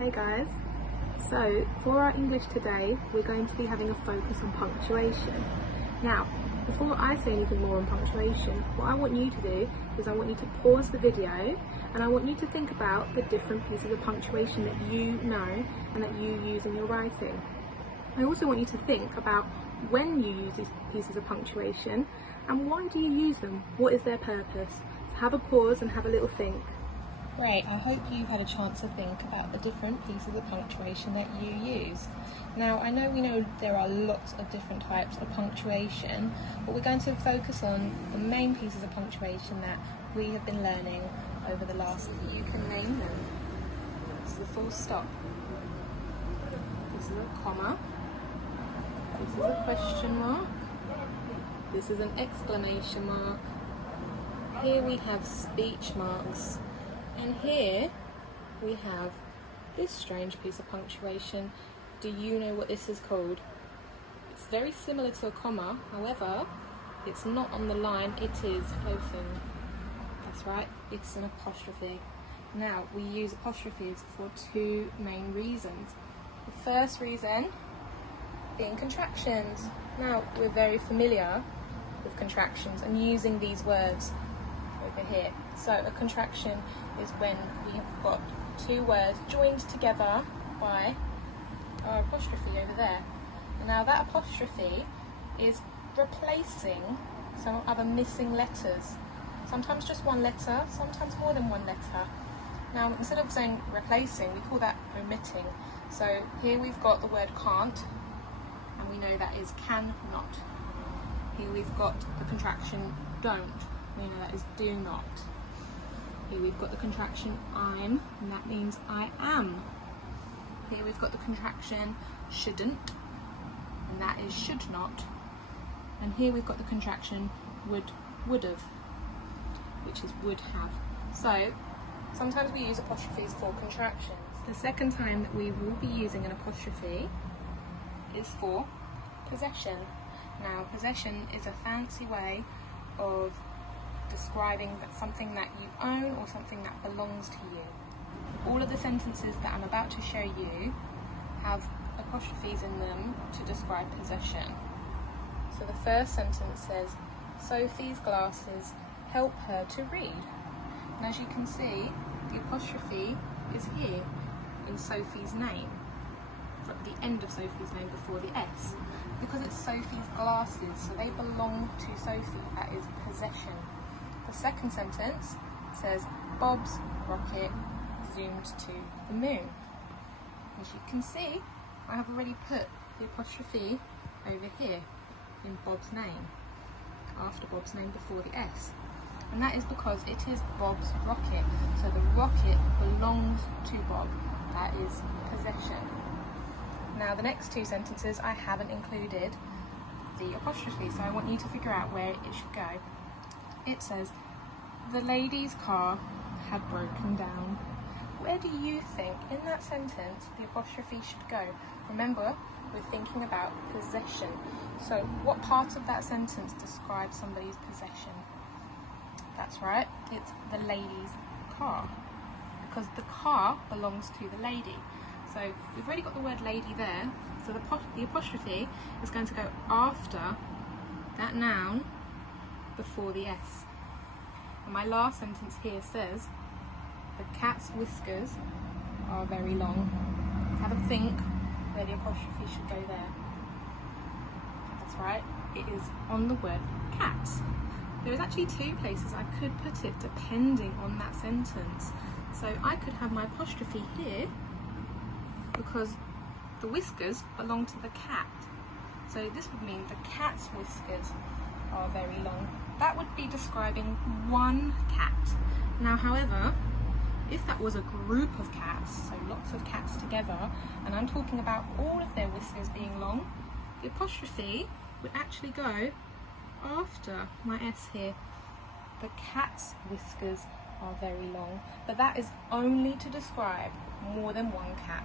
Hey guys, so for our English today we're going to be having a focus on punctuation. Now before I say anything more on punctuation, what I want you to do is I want you to pause the video and I want you to think about the different pieces of punctuation that you know and that you use in your writing. I also want you to think about when you use these pieces of punctuation and why do you use them, what is their purpose. So have a pause and have a little think. Great, I hope you've had a chance to think about the different pieces of punctuation that you use. Now, I know we know there are lots of different types of punctuation, but we're going to focus on the main pieces of punctuation that we have been learning over the last year. You can name them. This is a full stop. This is a comma. This is a question mark. This is an exclamation mark. Here we have speech marks. And here we have this strange piece of punctuation. Do you know what this is called? It's very similar to a comma, however, it's not on the line, it is floating. That's right, it's an apostrophe. Now, we use apostrophes for two main reasons. The first reason being contractions. Now, we're very familiar with contractions and using these words over here. So a contraction is when we have got two words joined together by our apostrophe over there. Now that apostrophe is replacing some other missing letters. Sometimes just one letter, sometimes more than one letter. Now instead of saying replacing, we call that omitting. So here we've got the word can't, and we know that is cannot. Here we've got the contraction don't. We know that is do not. Here we've got the contraction I'm, and that means I am. Here we've got the contraction shouldn't, and that is should not. And here we've got the contraction would have, which is would have. So sometimes we use apostrophes for contractions. The second time that we will be using an apostrophe is for possession. Now possession is a fancy way of describing something that you own or something that belongs to you. All of the sentences that I'm about to show you have apostrophes in them to describe possession. So the first sentence says, Sophie's glasses help her to read. And as you can see, the apostrophe is here in Sophie's name, at the end of Sophie's name before the S, because it's Sophie's glasses, so they belong to Sophie. That is possession. The second sentence says, Bob's rocket zoomed to the moon. As you can see, I have already put the apostrophe over here in Bob's name, after Bob's name before the S. And that is because it is Bob's rocket. So the rocket belongs to Bob. That is possession. Now the next two sentences I haven't included the apostrophe, so I want you to figure out where it should go. It says, the lady's car had broken down. Where do you think in that sentence the apostrophe should go? Remember, we're thinking about possession. So what part of that sentence describes somebody's possession? That's right, it's the lady's car, because the car belongs to the lady. So we've already got the word lady there, so the apostrophe is going to go after that noun before the S. And my last sentence here says, the cat's whiskers are very long. Have a think where the apostrophe should go there. That's right, it is on the word cats. There's actually two places I could put it depending on that sentence. So I could have my apostrophe here because the whiskers belong to the cat. So this would mean the cat's whiskers are very long. That would be describing one cat. Now, however, if that was a group of cats, so lots of cats together, and I'm talking about all of their whiskers being long, the apostrophe would actually go after my S here. The cat's whiskers are very long, but that is only to describe more than one cat.